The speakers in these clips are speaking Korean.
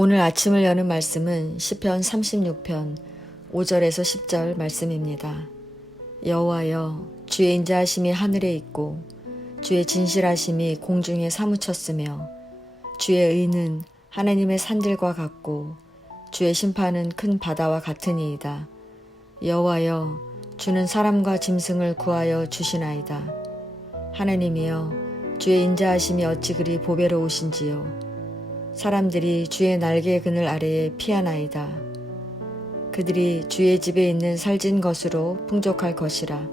오늘 아침을 여는 말씀은 시편 36편 5절에서 10절 말씀입니다. 여호와여, 주의 인자하심이 하늘에 있고 주의 진실하심이 공중에 사무쳤으며 주의 의는 하나님의 산들과 같고 주의 심판은 큰 바다와 같으니이다. 여호와여, 주는 사람과 짐승을 구하여 주시나이다. 하나님이여, 주의 인자하심이 어찌 그리 보배로우신지요. 사람들이 주의 날개 그늘 아래에 피하나이다. 그들이 주의 집에 있는 살진 것으로 풍족할 것이라.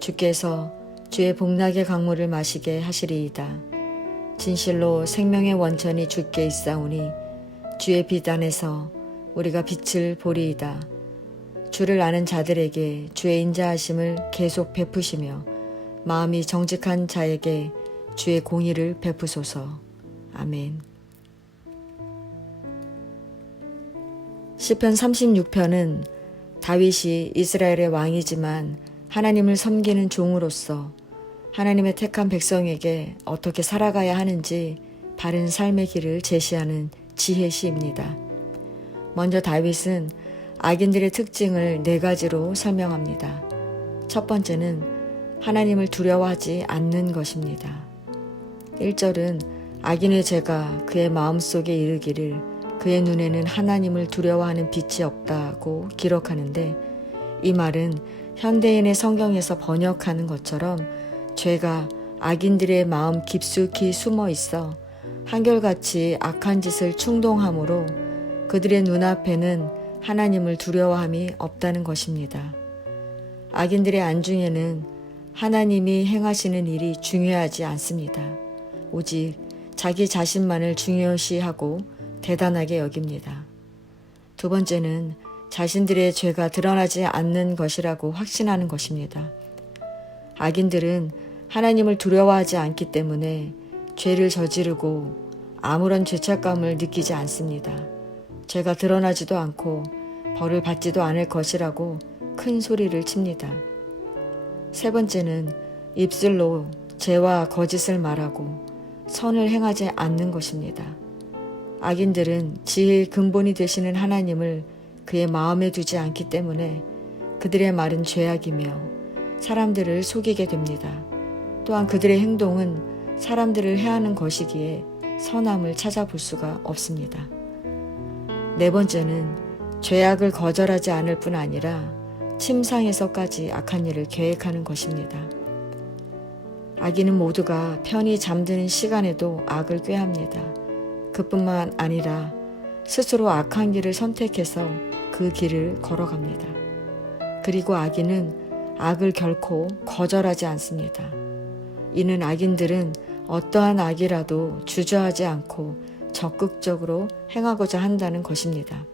주께서 주의 복락의 강물을 마시게 하시리이다. 진실로 생명의 원천이 주께 있사오니 주의 빛 안에서 우리가 빛을 보리이다. 주를 아는 자들에게 주의 인자하심을 계속 베푸시며 마음이 정직한 자에게 주의 공의를 베푸소서. 아멘. 시편 36편은 다윗이 이스라엘의 왕이지만 하나님을 섬기는 종으로서 하나님의 택한 백성에게 어떻게 살아가야 하는지 바른 삶의 길을 제시하는 지혜시입니다. 먼저 다윗은 악인들의 특징을 4가지로 설명합니다. 첫 번째는 하나님을 두려워하지 않는 것입니다. 1절은 악인의 죄가 그의 마음속에 이르기를 그의 눈에는 하나님을 두려워하는 빛이 없다고 기록하는데, 이 말은 현대인의 성경에서 번역하는 것처럼 죄가 악인들의 마음 깊숙이 숨어 있어 한결같이 악한 짓을 충동함으로 그들의 눈앞에는 하나님을 두려워함이 없다는 것입니다. 악인들의 안중에는 하나님이 행하시는 일이 중요하지 않습니다. 오직 자기 자신만을 중요시하고 대단하게 여깁니다. 두 번째는 자신들의 죄가 드러나지 않는 것이라고 확신하는 것입니다. 악인들은 하나님을 두려워하지 않기 때문에 죄를 저지르고 아무런 죄책감을 느끼지 않습니다. 죄가 드러나지도 않고 벌을 받지도 않을 것이라고 큰 소리를 칩니다. 세 번째는 입술로 죄와 거짓을 말하고 선을 행하지 않는 것입니다. 악인들은 지혜의 근본이 되시는 하나님을 그의 마음에 두지 않기 때문에 그들의 말은 죄악이며 사람들을 속이게 됩니다. 또한 그들의 행동은 사람들을 해하는 것이기에 선함을 찾아볼 수가 없습니다. 네 번째는 죄악을 거절하지 않을 뿐 아니라 침상에서까지 악한 일을 계획하는 것입니다. 악인은 모두가 편히 잠드는 시간에도 악을 꾀합니다. 그뿐만 아니라 스스로 악한 길을 선택해서 그 길을 걸어갑니다. 그리고 악인은 악을 결코 거절하지 않습니다. 이는 악인들은 어떠한 악이라도 주저하지 않고 적극적으로 행하고자 한다는 것입니다.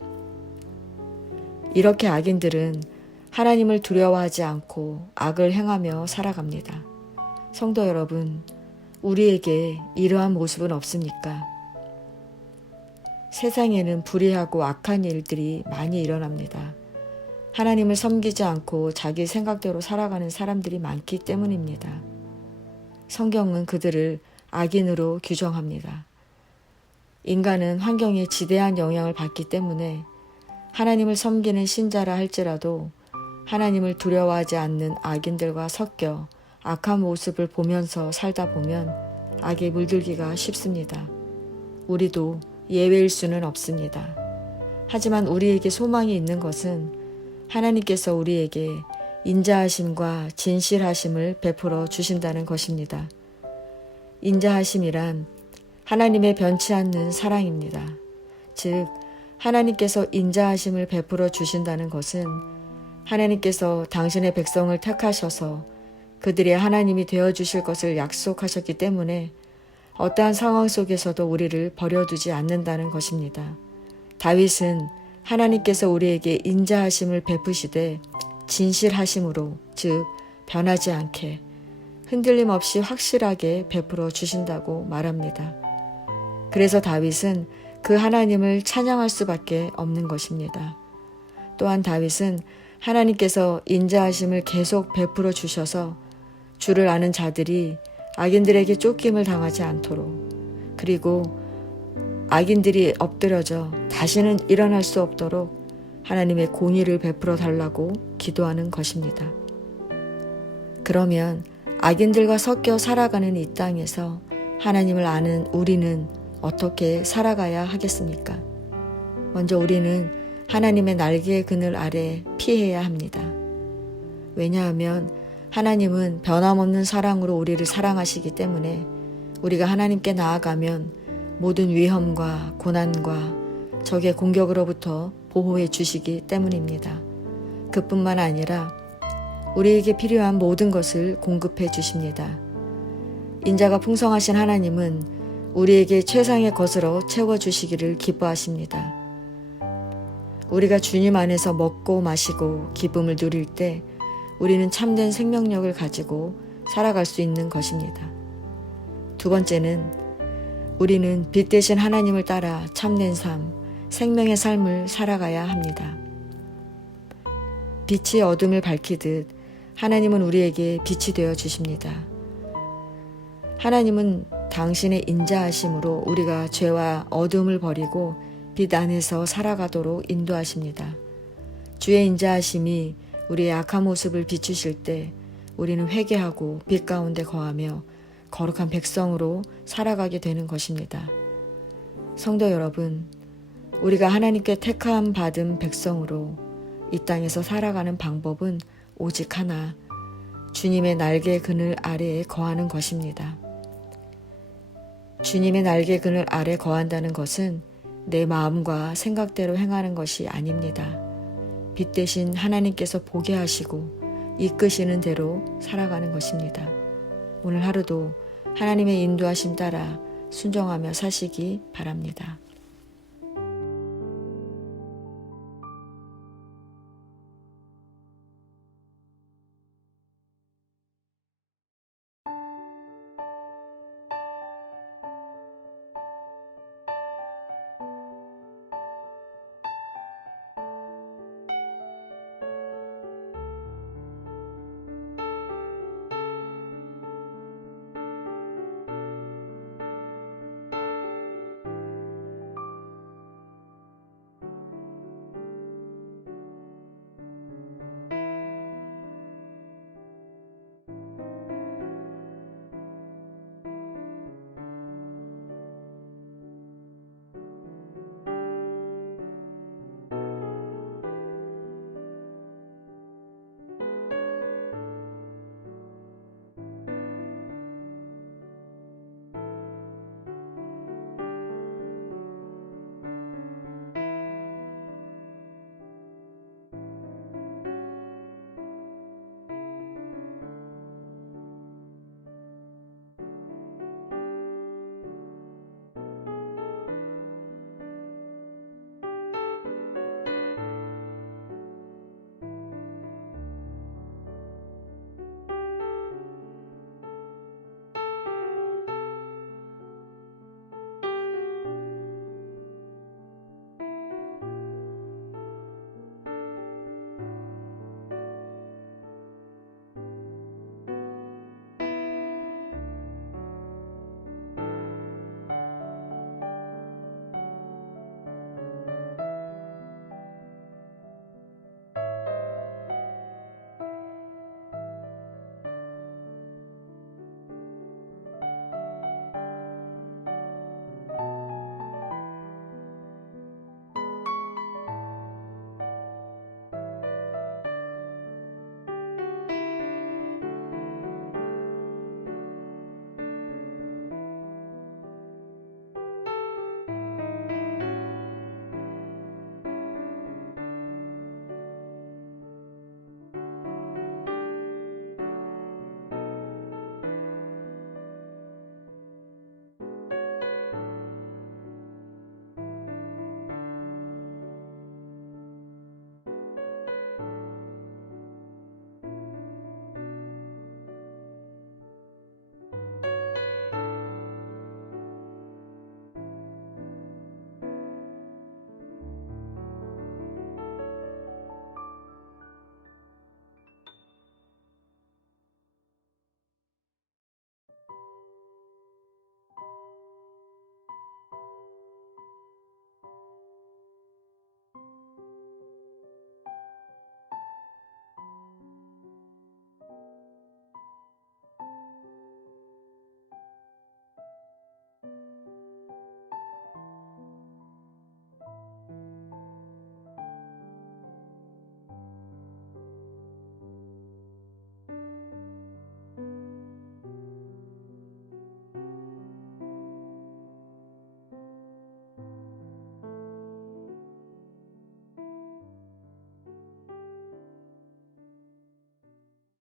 이렇게 악인들은 하나님을 두려워하지 않고 악을 행하며 살아갑니다. 성도 여러분, 우리에게 이러한 모습은 없습니까? 세상에는 불의하고 악한 일들이 많이 일어납니다. 하나님을 섬기지 않고 자기 생각대로 살아가는 사람들이 많기 때문입니다. 성경은 그들을 악인으로 규정합니다. 인간은 환경에 지대한 영향을 받기 때문에 하나님을 섬기는 신자라 할지라도 하나님을 두려워하지 않는 악인들과 섞여 악한 모습을 보면서 살다 보면 악에 물들기가 쉽습니다. 우리도 예외일 수는 없습니다. 하지만 우리에게 소망이 있는 것은 하나님께서 우리에게 인자하심과 진실하심을 베풀어 주신다는 것입니다. 인자하심이란 하나님의 변치 않는 사랑입니다. 즉, 하나님께서 인자하심을 베풀어 주신다는 것은 하나님께서 당신의 백성을 택하셔서 그들의 하나님이 되어주실 것을 약속하셨기 때문에 어떠한 상황 속에서도 우리를 버려두지 않는다는 것입니다. 다윗은 하나님께서 우리에게 인자하심을 베푸시되 진실하심으로, 즉 변하지 않게 흔들림 없이 확실하게 베풀어 주신다고 말합니다. 그래서 다윗은 그 하나님을 찬양할 수밖에 없는 것입니다. 또한 다윗은 하나님께서 인자하심을 계속 베풀어 주셔서 주를 아는 자들이 악인들에게 쫓김을 당하지 않도록, 그리고 악인들이 엎드려져 다시는 일어날 수 없도록 하나님의 공의를 베풀어 달라고 기도하는 것입니다. 그러면 악인들과 섞여 살아가는 이 땅에서 하나님을 아는 우리는 어떻게 살아가야 하겠습니까? 먼저 우리는 하나님의 날개의 그늘 아래 피해야 합니다. 왜냐하면 하나님은 변함없는 사랑으로 우리를 사랑하시기 때문에 우리가 하나님께 나아가면 모든 위험과 고난과 적의 공격으로부터 보호해 주시기 때문입니다. 그뿐만 아니라 우리에게 필요한 모든 것을 공급해 주십니다. 인자가 풍성하신 하나님은 우리에게 최상의 것으로 채워주시기를 기뻐하십니다. 우리가 주님 안에서 먹고 마시고 기쁨을 누릴 때 우리는 참된 생명력을 가지고 살아갈 수 있는 것입니다. 두 번째는 우리는 빛 대신 하나님을 따라 참된 삶, 생명의 삶을 살아가야 합니다. 빛이 어둠을 밝히듯 하나님은 우리에게 빛이 되어 주십니다. 하나님은 당신의 인자하심으로 우리가 죄와 어둠을 버리고 빛 안에서 살아가도록 인도하십니다. 주의 인자하심이 우리의 악한 모습을 비추실 때 우리는 회개하고 빛 가운데 거하며 거룩한 백성으로 살아가게 되는 것입니다. 성도 여러분, 우리가 하나님께 택함 받은 백성으로 이 땅에서 살아가는 방법은 오직 하나, 주님의 날개 그늘 아래에 거하는 것입니다. 주님의 날개 그늘 아래 거한다는 것은 내 마음과 생각대로 행하는 것이 아닙니다. 빛 대신 하나님께서 보게 하시고 이끄시는 대로 살아가는 것입니다. 오늘 하루도 하나님의 인도하심 따라 순종하며 사시기 바랍니다.